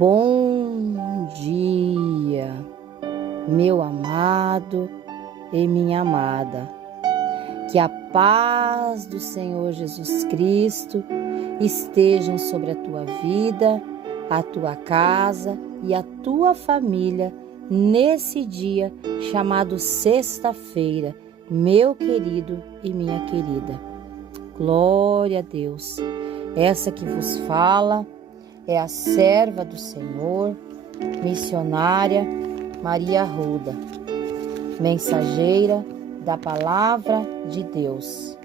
Bom dia, meu amado e minha amada. Que a paz do Senhor Jesus Cristo estejam sobre a tua vida, a tua casa e a tua família nesse dia chamado sexta-feira, meu querido e minha querida. Glória a Deus. Essa que vos fala é a serva do Senhor, missionária Maria Arruda, mensageira da palavra de Deus.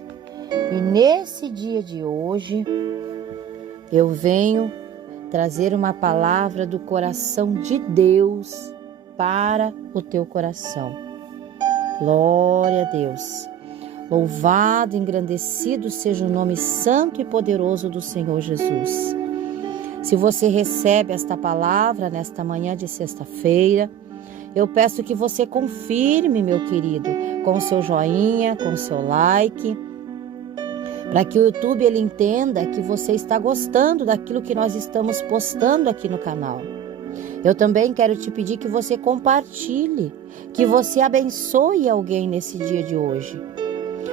E nesse dia de hoje, eu venho trazer uma palavra do coração de Deus para o teu coração. Glória a Deus. Louvado e engrandecido seja o nome santo e poderoso do Senhor Jesus. Se você recebe esta palavra nesta manhã de sexta-feira, eu peço que você confirme, meu querido, com o seu joinha, com o seu like, para que o YouTube ele entenda que você está gostando daquilo que nós estamos postando aqui no canal. Eu também quero te pedir que você compartilhe, que você abençoe alguém nesse dia de hoje.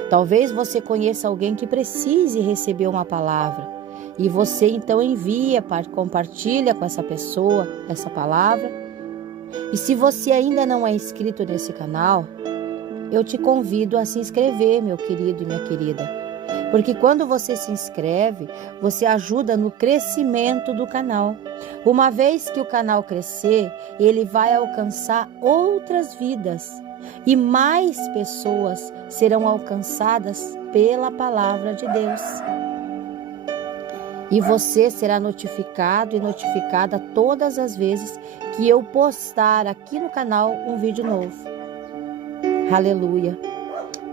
Talvez você conheça alguém que precise receber uma palavra e você então compartilha com essa pessoa essa palavra. E se você ainda não é inscrito nesse canal, eu te convido a se inscrever, meu querido e minha querida. Porque quando você se inscreve, você ajuda no crescimento do canal. Uma vez que o canal crescer, ele vai alcançar outras vidas. E mais pessoas serão alcançadas pela palavra de Deus. E você será notificado e notificada todas as vezes que eu postar aqui no canal um vídeo novo. Aleluia.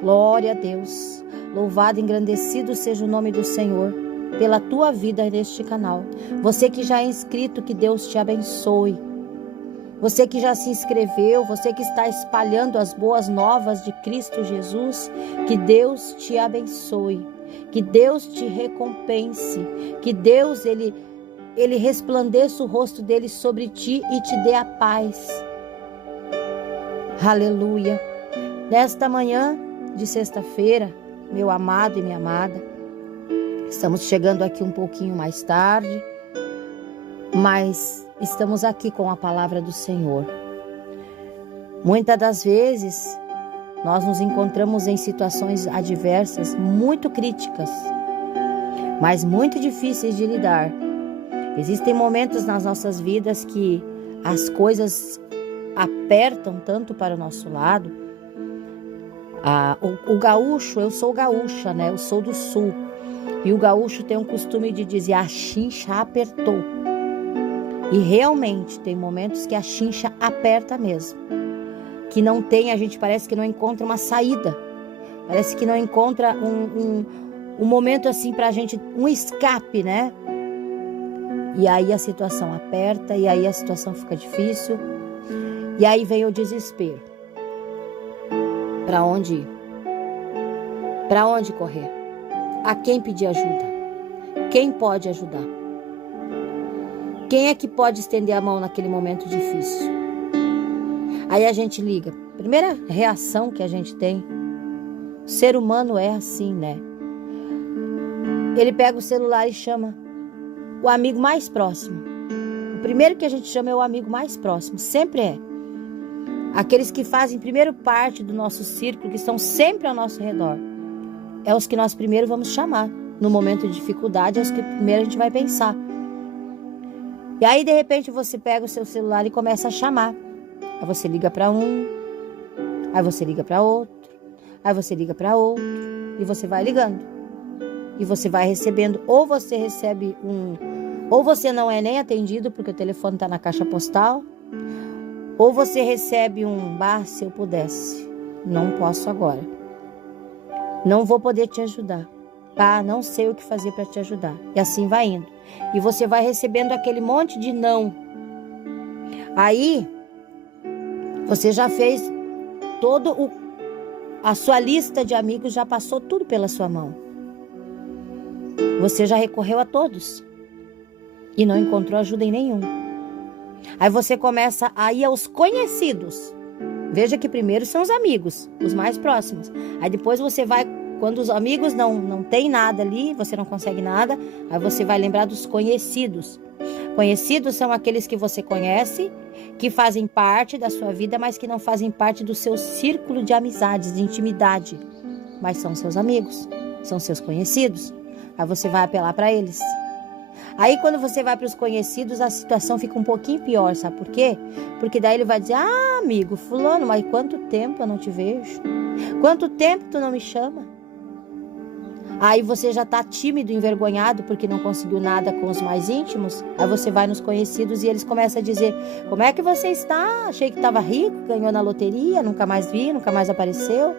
Glória a Deus. Louvado e engrandecido seja o nome do Senhor pela tua vida neste canal. Você que já é inscrito, que Deus te abençoe. Você que já se inscreveu, você que está espalhando as boas novas de Cristo Jesus, que Deus te abençoe, que Deus te recompense, que Deus ele resplandeça o rosto dele sobre ti e te dê a paz. Aleluia. Nesta manhã de sexta-feira, meu amado e minha amada, estamos chegando aqui um pouquinho mais tarde, mas estamos aqui com a palavra do Senhor. Muitas das vezes, nós nos encontramos em situações adversas muito críticas, mas muito difíceis de lidar. Existem momentos nas nossas vidas que as coisas apertam tanto para o nosso lado. O gaúcho, eu sou gaúcha, né? Eu sou do sul. E o gaúcho tem um costume de dizer: a chincha apertou. E realmente tem momentos que a chincha aperta mesmo. Que não tem, a gente parece que não encontra uma saída. Parece que não encontra um momento assim pra gente, um escape, né? E aí a situação aperta, e aí a situação fica difícil. E aí vem o desespero. Para onde ir? Para onde correr? A quem pedir ajuda? Quem pode ajudar? Quem é que pode estender a mão naquele momento difícil? Aí a gente liga. Primeira reação que a gente tem, o ser humano é assim, né? Ele pega o celular e chama o amigo mais próximo. O primeiro que a gente chama é o amigo mais próximo, sempre é. Aqueles que fazem primeiro parte do nosso círculo, que estão sempre ao nosso redor. É os que nós primeiro vamos chamar. No momento de dificuldade, é os que primeiro a gente vai pensar. E aí, de repente, você pega o seu celular e começa a chamar. Aí você liga para um, aí você liga para outro, aí você liga para outro, e você vai ligando. E você vai recebendo, ou você recebe ou você não é nem atendido porque o telefone está na caixa postal, ou você recebe se eu pudesse, não posso agora. Não vou poder te ajudar. Não sei o que fazer para te ajudar. E assim vai indo. E você vai recebendo aquele monte de não. Aí, você já fez a sua lista de amigos, já passou tudo pela sua mão. Você já recorreu a todos. E não encontrou ajuda em nenhum. Aí você começa a ir aos conhecidos. Veja que primeiro são os amigos, os mais próximos. Aí depois você vai, quando os amigos não tem nada ali, você não consegue nada, aí você vai lembrar dos conhecidos. Conhecidos são aqueles que você conhece, que fazem parte da sua vida, mas que não fazem parte do seu círculo de amizades, de intimidade. Mas são seus amigos, são seus conhecidos. Aí você vai apelar para eles. Aí quando você vai para os conhecidos, a situação fica um pouquinho pior, sabe por quê? Porque daí ele vai dizer, amigo, fulano, mas quanto tempo eu não te vejo? Quanto tempo tu não me chama? Aí você já está tímido, envergonhado, porque não conseguiu nada com os mais íntimos. Aí você vai nos conhecidos e eles começam a dizer, como é que você está? Achei que estava rico, ganhou na loteria, nunca mais vi, nunca mais apareceu.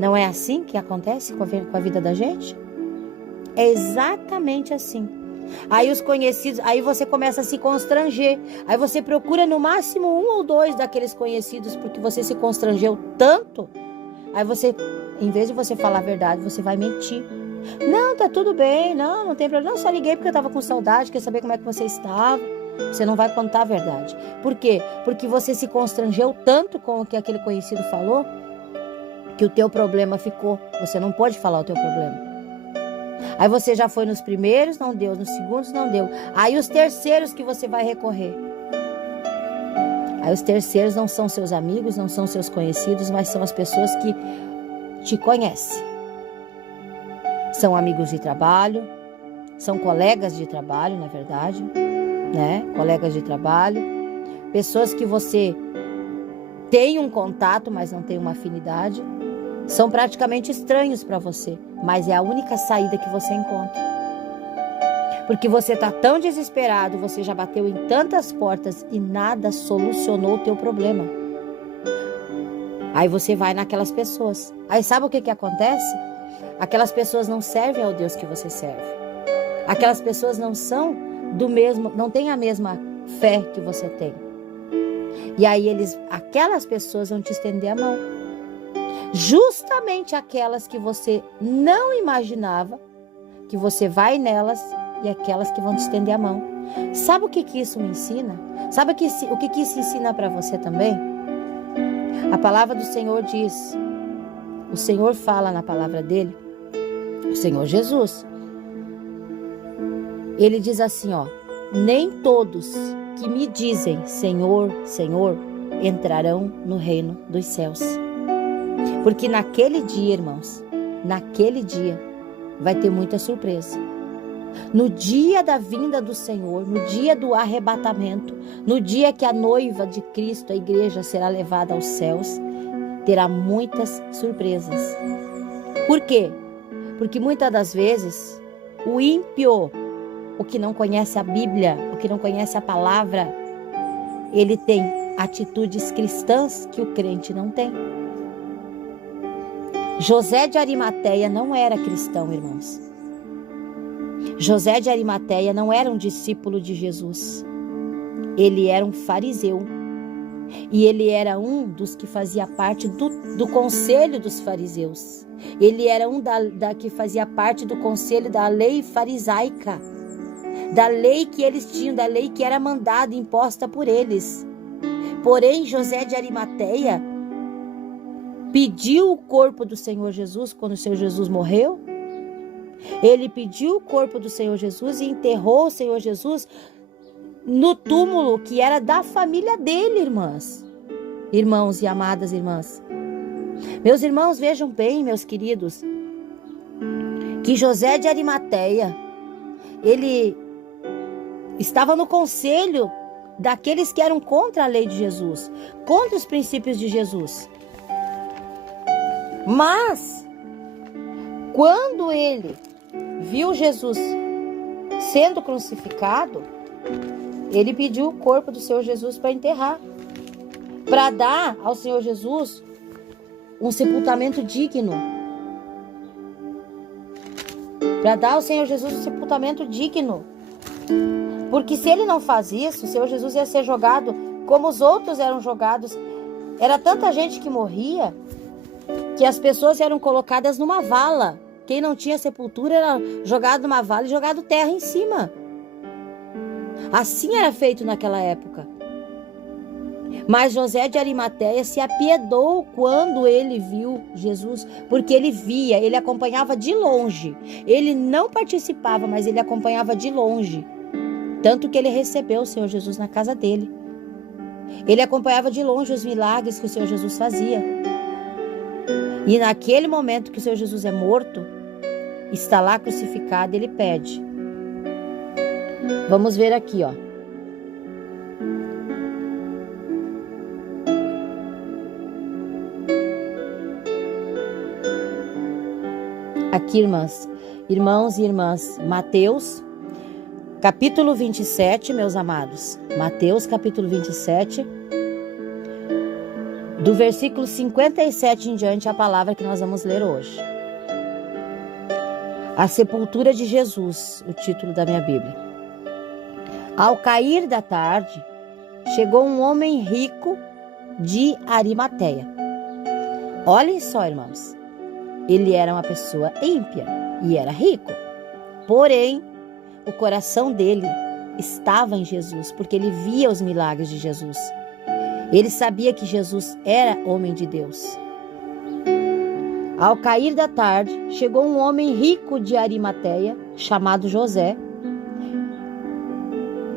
Não é assim que acontece com a vida da gente? É exatamente assim. Aí os conhecidos, aí você começa a se constranger. Aí você procura no máximo 1 ou 2 daqueles conhecidos, porque você se constrangeu tanto. Aí você, em vez de você falar a verdade, você vai mentir. Não, tá tudo bem, não tem problema. Não, só liguei porque eu tava com saudade, queria saber como é que você estava. Você não vai contar a verdade. Por quê? Porque você se constrangeu tanto com o que aquele conhecido falou, que o teu problema ficou. Você não pode falar o teu problema. Aí você já foi nos primeiros, não deu. Nos segundos, não deu. Aí os terceiros que você vai recorrer. Aí os terceiros não são seus amigos, não são seus conhecidos, mas são as pessoas que te conhecem. São amigos de trabalho, são colegas de trabalho, na verdade, né? Colegas de trabalho. Pessoas que você tem um contato, mas não tem uma afinidade. São praticamente estranhos para você, mas é a única saída que você encontra. Porque você está tão desesperado, você já bateu em tantas portas e nada solucionou o teu problema. Aí você vai naquelas pessoas. Aí sabe o que acontece? Aquelas pessoas não servem ao Deus que você serve. Aquelas pessoas não são do mesmo, não têm a mesma fé que você tem. E aí aquelas pessoas vão te estender a mão. Justamente aquelas que você não imaginava, que você vai nelas e aquelas que vão te estender a mão. Sabe o que isso me ensina? Sabe o que isso ensina para você também? A palavra do Senhor diz, o Senhor fala na palavra dele, o Senhor Jesus. Ele diz assim, nem todos que me dizem Senhor, Senhor, entrarão no reino dos céus. Porque naquele dia, irmãos, naquele dia vai ter muita surpresa. No dia da vinda do Senhor, no dia do arrebatamento, no dia que a noiva de Cristo, a igreja, será levada aos céus, terá muitas surpresas. Por quê? Porque muitas das vezes o ímpio, o que não conhece a Bíblia, o que não conhece a palavra, ele tem atitudes cristãs que o crente não tem. José de Arimateia não era cristão, irmãos. José de Arimateia não era um discípulo de Jesus. Ele era um fariseu. E ele era um dos que fazia parte do conselho dos fariseus. Ele era um que fazia parte do conselho da lei farisaica. Da lei que eles tinham, da lei que era mandada, imposta por eles. Porém, José de Arimateia pediu o corpo do Senhor Jesus quando o Senhor Jesus morreu. Ele pediu o corpo do Senhor Jesus e enterrou o Senhor Jesus no túmulo que era da família dele, irmãos e amadas irmãs. Meus irmãos, vejam bem, meus queridos, que José de Arimateia, ele estava no conselho daqueles que eram contra a lei de Jesus, contra os princípios de Jesus. Mas, quando ele viu Jesus sendo crucificado, ele pediu o corpo do Senhor Jesus para enterrar, para dar ao Senhor Jesus um sepultamento digno. Para dar ao Senhor Jesus um sepultamento digno. Porque se ele não faz isso, o Senhor Jesus ia ser jogado como os outros eram jogados. Era tanta gente que morria que as pessoas eram colocadas numa vala. Quem não tinha sepultura era jogado numa vala e jogado terra em cima. Assim era feito naquela época. Mas José de Arimateia se apiedou quando ele viu Jesus, porque ele via, ele acompanhava de longe. Ele não participava, mas ele acompanhava de longe. Tanto que ele recebeu o Senhor Jesus na casa dele. Ele acompanhava de longe os milagres que o Senhor Jesus fazia. E naquele momento que o Senhor Jesus é morto, está lá crucificado, ele pede. Vamos ver aqui, ó. Aqui, irmãos e irmãs, Mateus, capítulo 27, meus amados. Mateus, capítulo 27, do versículo 57 em diante, a palavra que nós vamos ler hoje. A sepultura de Jesus, o título da minha Bíblia. Ao cair da tarde, chegou um homem rico de Arimateia. Olhem só, irmãos. Ele era uma pessoa ímpia e era rico. Porém, o coração dele estava em Jesus, porque ele via os milagres de Jesus. Ele sabia que Jesus era homem de Deus. Ao cair da tarde, chegou um homem rico de Arimateia, chamado José.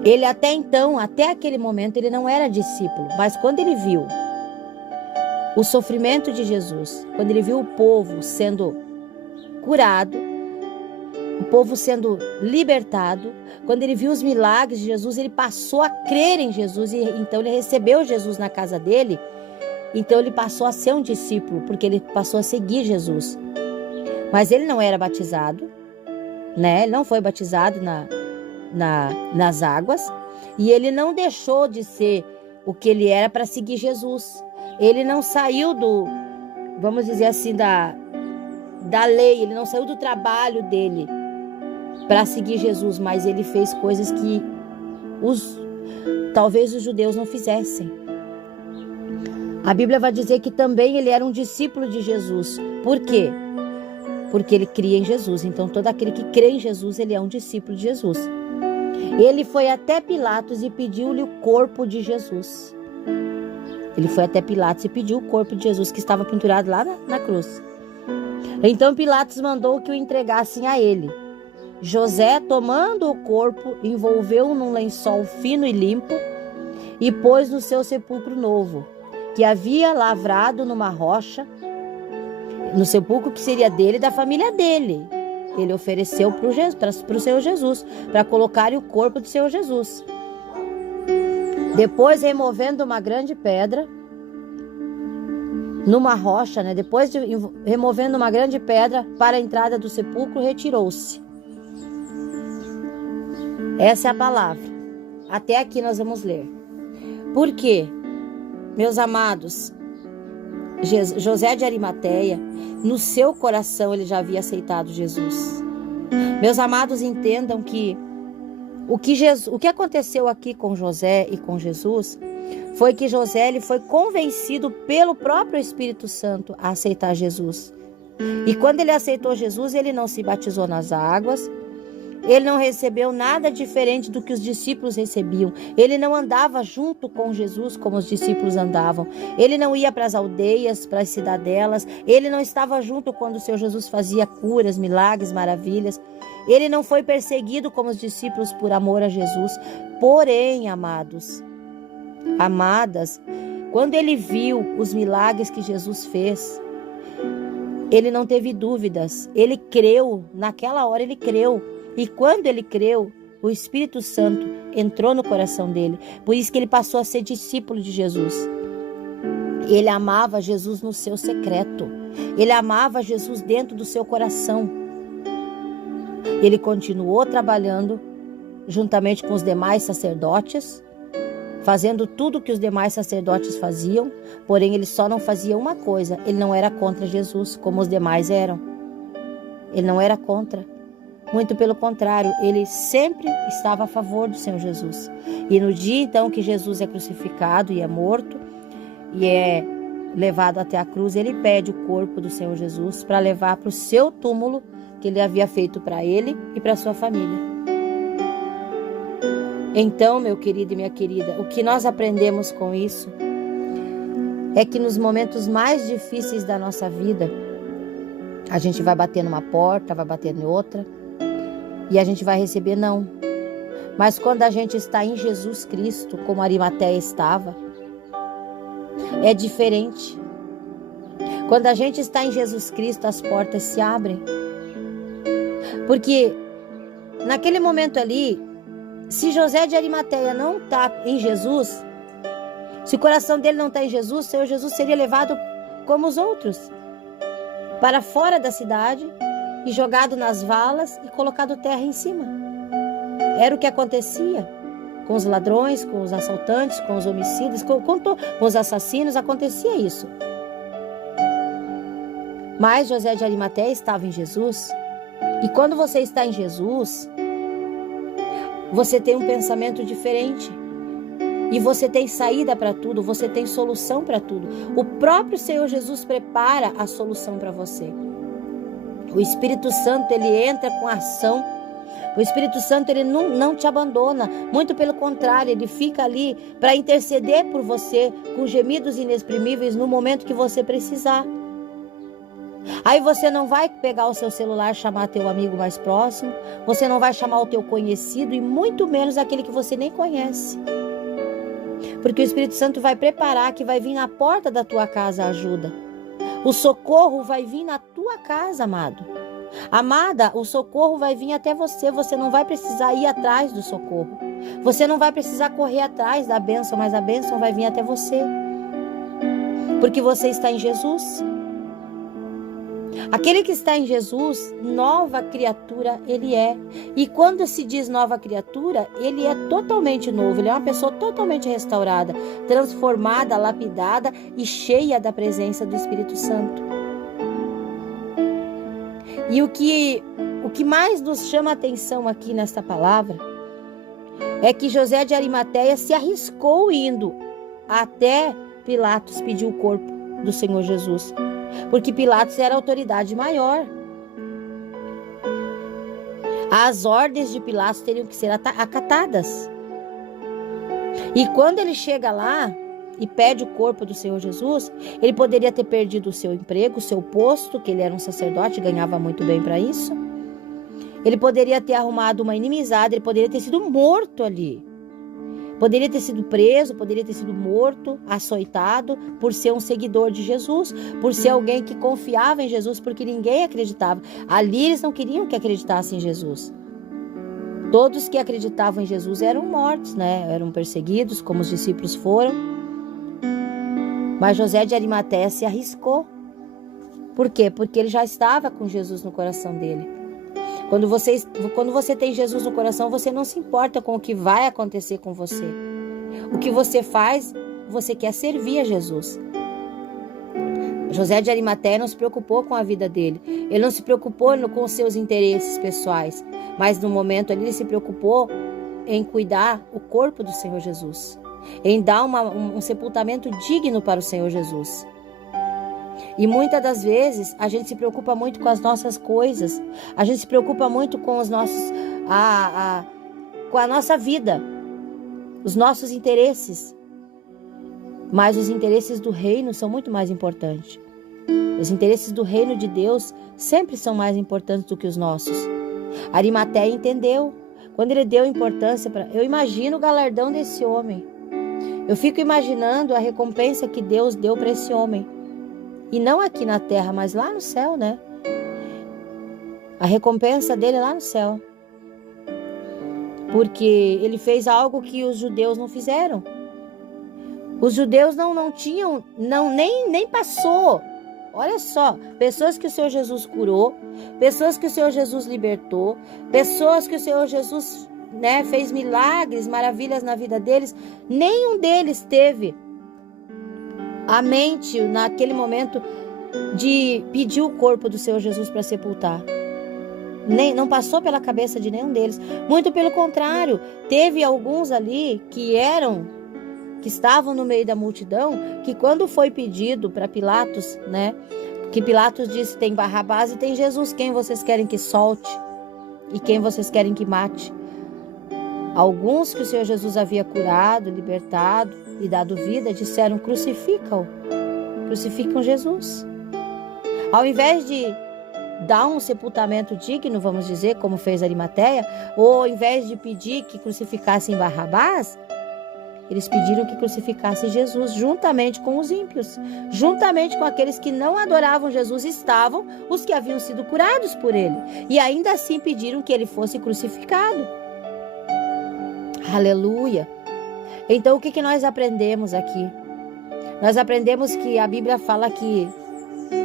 Ele até aquele momento, ele não era discípulo, mas quando ele viu o sofrimento de Jesus, quando ele viu o povo sendo curado, o povo sendo libertado, quando ele viu os milagres de Jesus, ele passou a crer em Jesus, e então ele recebeu Jesus na casa dele. Então ele passou a ser um discípulo, porque ele passou a seguir Jesus. Mas ele não era batizado, né? Ele não foi batizado nas águas, e ele não deixou de ser o que ele era para seguir Jesus. Ele não saiu vamos dizer assim, da lei, ele não saiu do trabalho dele para seguir Jesus, mas ele fez coisas que talvez os judeus não fizessem. A Bíblia vai dizer que também ele era um discípulo de Jesus. Por quê? Porque ele cria em Jesus. Então, todo aquele que crê em Jesus, ele é um discípulo de Jesus. Ele foi até Pilatos e pediu-lhe o corpo de Jesus. Ele foi até Pilatos e pediu o corpo de Jesus, que estava pendurado lá na cruz. Então Pilatos mandou que o entregassem a ele. José, tomando o corpo, envolveu-o num lençol fino e limpo e pôs no seu sepulcro novo, que havia lavrado numa rocha, no sepulcro que seria dele e da família dele. Ele ofereceu para o Senhor Jesus, para colocar o corpo do Senhor Jesus. Depois, removendo uma grande pedra numa rocha, né? Depois de removendo uma grande pedra para a entrada do sepulcro, retirou-se. Essa é a palavra. Até aqui nós vamos ler. Por quê? Meus amados, José de Arimateia, no seu coração ele já havia aceitado Jesus. Meus amados, entendam que o que aconteceu aqui com José e com Jesus foi que José ele foi convencido pelo próprio Espírito Santo a aceitar Jesus. E quando ele aceitou Jesus, ele não se batizou nas águas, ele não recebeu nada diferente do que os discípulos recebiam. Ele não andava junto com Jesus como os discípulos andavam. Ele não ia para as aldeias, para as cidadelas. Ele não estava junto quando o Senhor Jesus fazia curas, milagres, maravilhas. Ele não foi perseguido como os discípulos por amor a Jesus. Porém, amadas, quando ele viu os milagres que Jesus fez, ele não teve dúvidas. Ele creu, naquela hora ele creu. E quando ele creu, o Espírito Santo entrou no coração dele. Por isso que ele passou a ser discípulo de Jesus. Ele amava Jesus no seu secreto. Ele amava Jesus dentro do seu coração. Ele continuou trabalhando juntamente com os demais sacerdotes, fazendo tudo o que os demais sacerdotes faziam. Porém, ele só não fazia uma coisa. Ele não era contra Jesus, como os demais eram. Ele não era contra. Muito pelo contrário, ele sempre estava a favor do Senhor Jesus. E no dia então que Jesus é crucificado e é morto e é levado até a cruz, ele pede o corpo do Senhor Jesus para levar para o seu túmulo que ele havia feito para ele e para sua família. Então, meu querido e minha querida, o que nós aprendemos com isso é que nos momentos mais difíceis da nossa vida, a gente vai bater numa porta, vai bater em outra, e a gente vai receber não. Mas quando a gente está em Jesus Cristo, como Arimateia estava, é diferente. Quando a gente está em Jesus Cristo, as portas se abrem. Porque naquele momento ali, se José de Arimateia não está em Jesus, se o coração dele não está em Jesus, o Senhor Jesus seria levado como os outros, para fora da cidade e jogado nas valas e colocado terra em cima. Era o que acontecia com os ladrões, com os assaltantes, com os homicidas, com os assassinos, acontecia isso. Mas José de Arimateia estava em Jesus. E quando você está em Jesus, você tem um pensamento diferente. E você tem saída para tudo, você tem solução para tudo. O próprio Senhor Jesus prepara a solução para você. O Espírito Santo, ele entra com ação. O Espírito Santo, ele não te abandona. Muito pelo contrário, ele fica ali para interceder por você com gemidos inexprimíveis no momento que você precisar. Aí você não vai pegar o seu celular e chamar teu amigo mais próximo. Você não vai chamar o teu conhecido e muito menos aquele que você nem conhece. Porque o Espírito Santo vai preparar que vai vir na porta da tua casa a ajuda. O socorro vai vir na tua casa, amado. Amada, o socorro vai vir até você. Você não vai precisar ir atrás do socorro. Você não vai precisar correr atrás da bênção, mas a bênção vai vir até você. Porque você está em Jesus. Aquele que está em Jesus, nova criatura ele é. E quando se diz nova criatura, ele é totalmente novo. Ele é uma pessoa totalmente restaurada, transformada, lapidada e cheia da presença do Espírito Santo. E o que mais nos chama a atenção aqui nesta palavra é que José de Arimateia se arriscou indo até Pilatos pedir o corpo do Senhor Jesus. Porque Pilatos era a autoridade maior. As ordens de Pilatos teriam que ser acatadas. E quando ele chega lá e pede o corpo do Senhor Jesus, ele poderia ter perdido o seu emprego, o seu posto, que ele era um sacerdote, ganhava muito bem para isso. Ele poderia ter arrumado uma inimizade, ele poderia ter sido morto ali. Poderia ter sido preso, poderia ter sido morto, açoitado, por ser um seguidor de Jesus, por ser alguém que confiava em Jesus, porque ninguém acreditava. Ali eles não queriam que acreditassem em Jesus. Todos que acreditavam em Jesus eram mortos, né? Eram perseguidos, como os discípulos foram. Mas José de Arimateia se arriscou. Por quê? Porque ele já estava com Jesus no coração dele. Quando você tem Jesus no coração, você não se importa com o que vai acontecer com você. O que você faz, você quer servir a Jesus. José de Arimateia não se preocupou com a vida dele. Ele não se preocupou com os seus interesses pessoais. Mas no momento ali, ele se preocupou em cuidar o corpo do Senhor Jesus. Em dar um sepultamento digno para o Senhor Jesus. E muitas das vezes a gente se preocupa muito com as nossas coisas, a gente se preocupa muito com os nossos, com a nossa vida, os nossos interesses. Mas os interesses do reino são muito mais importantes. Os interesses do reino de Deus sempre são mais importantes do que os nossos. Arimateia entendeu. Quando ele deu importância eu imagino o galardão desse homem. Eu fico imaginando a recompensa que Deus deu para esse homem. E não aqui na terra, mas lá no céu, né? A recompensa dele é lá no céu. Porque ele fez algo que os judeus não fizeram. Os judeus não tinham, nem passou. Olha só, pessoas que o Senhor Jesus curou, pessoas que o Senhor Jesus libertou, pessoas que o Senhor Jesus, né, fez milagres, maravilhas na vida deles. Nenhum deles teve a mente, naquele momento, de pedir o corpo do Senhor Jesus para sepultar. Não passou pela cabeça de nenhum deles. Muito pelo contrário, teve alguns ali que estavam no meio da multidão, que quando foi pedido para Pilatos, né, que Pilatos disse, tem Barrabás e tem Jesus, quem vocês querem que solte? E quem vocês querem que mate? Alguns que o Senhor Jesus havia curado, libertado e dado vida, disseram, crucifica-o. crucificam Jesus. Ao invés de dar um sepultamento digno, vamos dizer, como fez Arimateia, ou ao invés de pedir que crucificassem Barrabás, eles pediram que crucificassem Jesus juntamente com os ímpios, juntamente com aqueles que não adoravam Jesus, estavam os que haviam sido curados por ele, e ainda assim pediram que ele fosse crucificado. Aleluia! Então, o que nós aprendemos aqui? Nós aprendemos que a Bíblia fala que,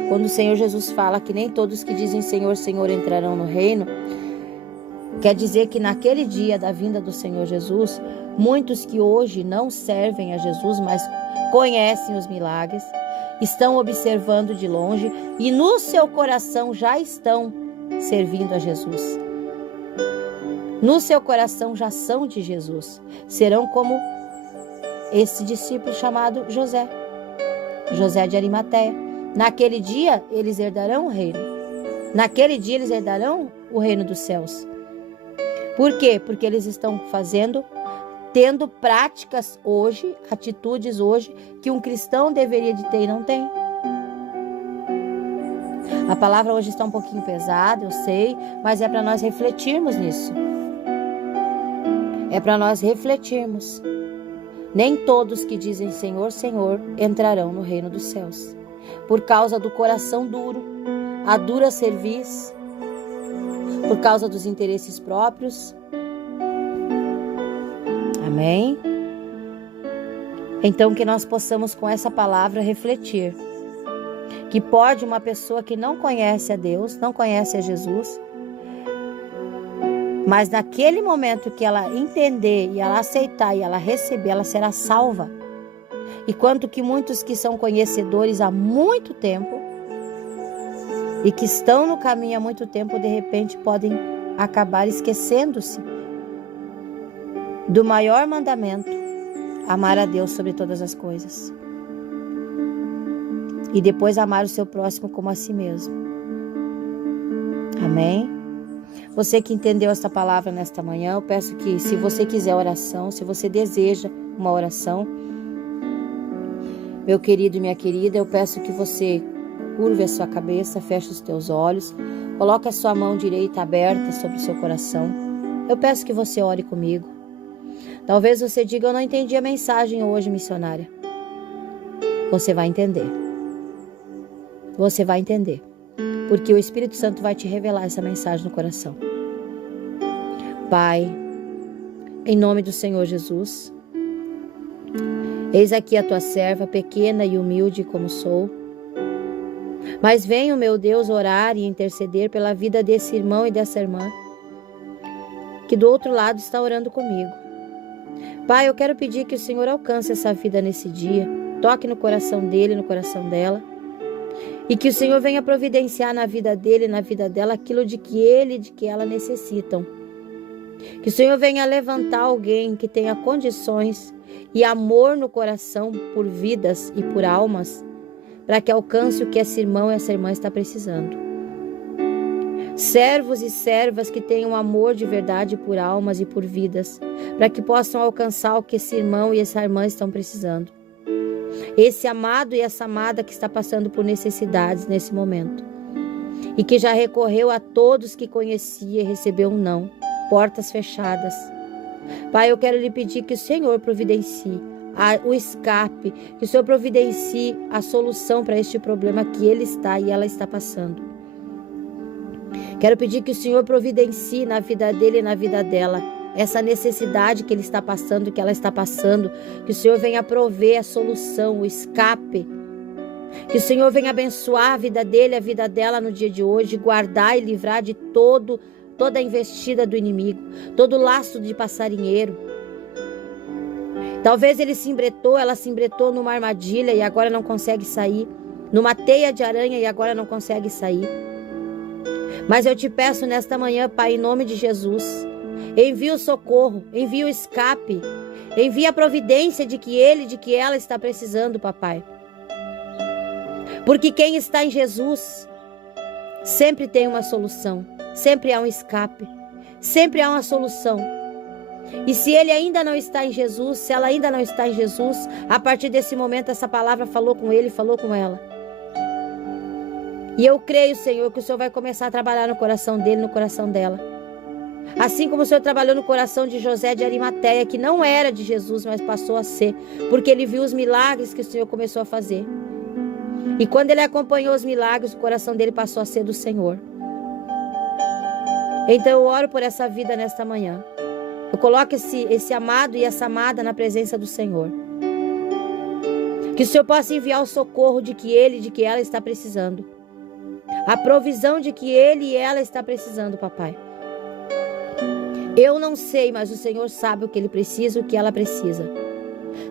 quando o Senhor Jesus fala que nem todos que dizem Senhor, Senhor entrarão no reino, quer dizer que naquele dia da vinda do Senhor Jesus, muitos que hoje não servem a Jesus, mas conhecem os milagres, estão observando de longe e no seu coração já estão servindo a Jesus. No seu coração já são de Jesus. Serão como esse discípulo chamado José de Arimateia. Naquele dia eles herdarão o reino. Naquele dia eles herdarão o reino dos céus. Por quê? Porque eles estão tendo práticas hoje, atitudes hoje, que um cristão deveria de ter e não tem. A palavra hoje está um pouquinho pesada, eu sei, mas é para nós refletirmos nisso. É para nós refletirmos. Nem todos que dizem Senhor, Senhor entrarão no reino dos céus. Por causa do coração duro, a dura cerviz, por causa dos interesses próprios. Amém? Então que nós possamos com essa palavra refletir. Que pode uma pessoa que não conhece a Deus, não conhece a Jesus, mas naquele momento que ela entender e ela aceitar e ela receber, ela será salva. E quanto que muitos que são conhecedores há muito tempo e que estão no caminho há muito tempo, de repente podem acabar esquecendo-se do maior mandamento, amar a Deus sobre todas as coisas. E depois amar o seu próximo como a si mesmo. Amém? Você que entendeu esta palavra nesta manhã, eu peço que, se você quiser oração, se você deseja uma oração, meu querido e minha querida, eu peço que você curve a sua cabeça, feche os teus olhos, coloque a sua mão direita aberta sobre o seu coração. Eu peço que você ore comigo. Talvez você diga, eu não entendi a mensagem hoje, missionária. Você vai entender. Você vai entender. Porque o Espírito Santo vai te revelar essa mensagem no coração. Pai, em nome do Senhor Jesus, eis aqui a tua serva, pequena e humilde como sou. Mas venho, meu Deus, orar e interceder pela vida desse irmão e dessa irmã, que do outro lado está orando comigo. Pai, eu quero pedir que o Senhor alcance essa vida nesse dia, toque no coração dele, no coração dela, e que o Senhor venha providenciar na vida dele e na vida dela aquilo de que ele e de que ela necessitam. Que o Senhor venha levantar alguém que tenha condições e amor no coração por vidas e por almas, para que alcance o que esse irmão e essa irmã está precisando. Servos e servas que tenham amor de verdade por almas e por vidas, para que possam alcançar o que esse irmão e essa irmã estão precisando. Esse amado e essa amada que está passando por necessidades nesse momento e que já recorreu a todos que conhecia e recebeu um não, portas fechadas. Pai, eu quero lhe pedir que o Senhor providencie o escape, que o Senhor providencie a solução para este problema que ele está e ela está passando. Quero pedir que o Senhor providencie na vida dele e na vida dela essa necessidade que ele está passando, que ela está passando, que o Senhor venha prover a solução, o escape, que o Senhor venha abençoar a vida dele, a vida dela no dia de hoje, guardar e livrar de toda a investida do inimigo, todo laço de passarinheiro. Talvez ela se embretou numa armadilha e agora não consegue sair, numa teia de aranha e agora não consegue sair. Mas eu te peço nesta manhã, Pai, em nome de Jesus, envia o socorro, envia o escape, envia a providência de que ele, de que ela está precisando, papai. Porque quem está em Jesus sempre tem uma solução, sempre há um escape, sempre há uma solução. E se ele ainda não está em Jesus, se ela ainda não está em Jesus, a partir desse momento essa palavra falou com ele, falou com ela. E eu creio, Senhor, que o Senhor vai começar a trabalhar no coração dele, no coração dela. Assim como o Senhor trabalhou no coração de José de Arimateia, que não era de Jesus, mas passou a ser, porque ele viu os milagres que o Senhor começou a fazer. E quando ele acompanhou os milagres, o coração dele passou a ser do Senhor. Então eu oro por essa vida nesta manhã. Eu coloco esse amado e essa amada na presença do Senhor. Que o Senhor possa enviar o socorro de que ele e de que ela está precisando. A provisão de que ele e ela está precisando, papai. Eu não sei, mas o Senhor sabe o que ele precisa, o que ela precisa.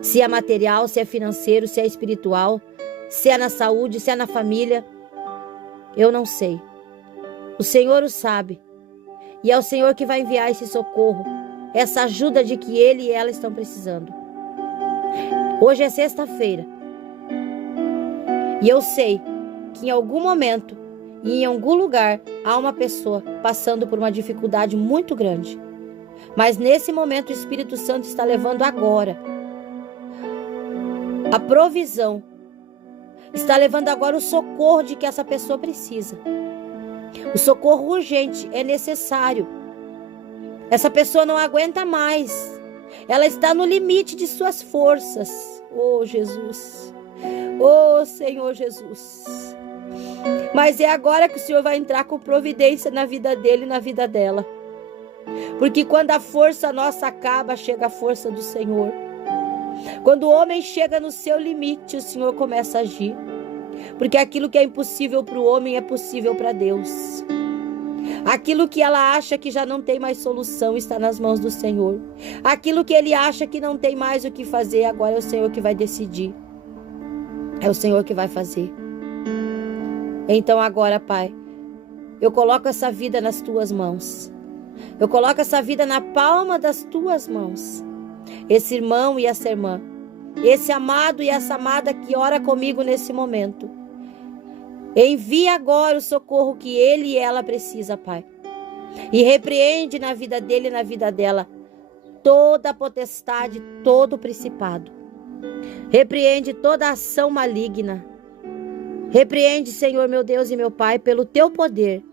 Se é material, se é financeiro, se é espiritual, se é na saúde, se é na família. Eu não sei. O Senhor o sabe. E é o Senhor que vai enviar esse socorro, essa ajuda de que ele e ela estão precisando. Hoje é sexta-feira. E eu sei que em algum momento e em algum lugar há uma pessoa passando por uma dificuldade muito grande. Mas nesse momento o Espírito Santo está levando agora a provisão. Está levando agora o socorro de que essa pessoa precisa. O socorro urgente é necessário. Essa pessoa não aguenta mais. Ela está no limite de suas forças. Oh, Jesus. Oh, Senhor Jesus. Mas é agora que o Senhor vai entrar com providência na vida dele e na vida dela. Porque quando a força nossa acaba, chega a força do Senhor. Quando o homem chega no seu limite, o Senhor começa a agir. Porque aquilo que é impossível para o homem é possível para Deus. Aquilo que ela acha que já não tem mais solução está nas mãos do Senhor. Aquilo que ele acha que não tem mais o que fazer, agora é o Senhor que vai decidir. É o Senhor que vai fazer. Então agora, Pai, eu coloco essa vida nas tuas mãos. Eu coloco essa vida na palma das tuas mãos. Esse irmão e essa irmã. Esse amado e essa amada que ora comigo nesse momento. Envia agora o socorro que ele e ela precisa, Pai. E repreende na vida dele e na vida dela toda a potestade, todo o principado. Repreende toda a ação maligna. Repreende, Senhor, meu Deus e meu Pai, pelo teu poder,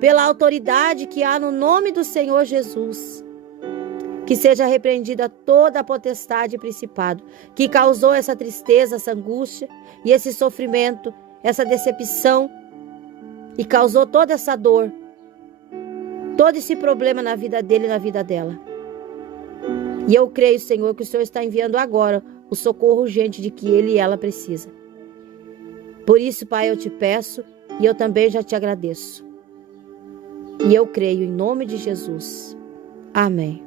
pela autoridade que há no nome do Senhor Jesus. Que seja repreendida toda a potestade e principado que causou essa tristeza, essa angústia e esse sofrimento, essa decepção e causou toda essa dor, todo esse problema na vida dele e na vida dela. E eu creio, Senhor, que o Senhor está enviando agora o socorro urgente de que ele e ela precisa. Por isso, Pai, eu te peço e eu também já te agradeço. E eu creio em nome de Jesus. Amém.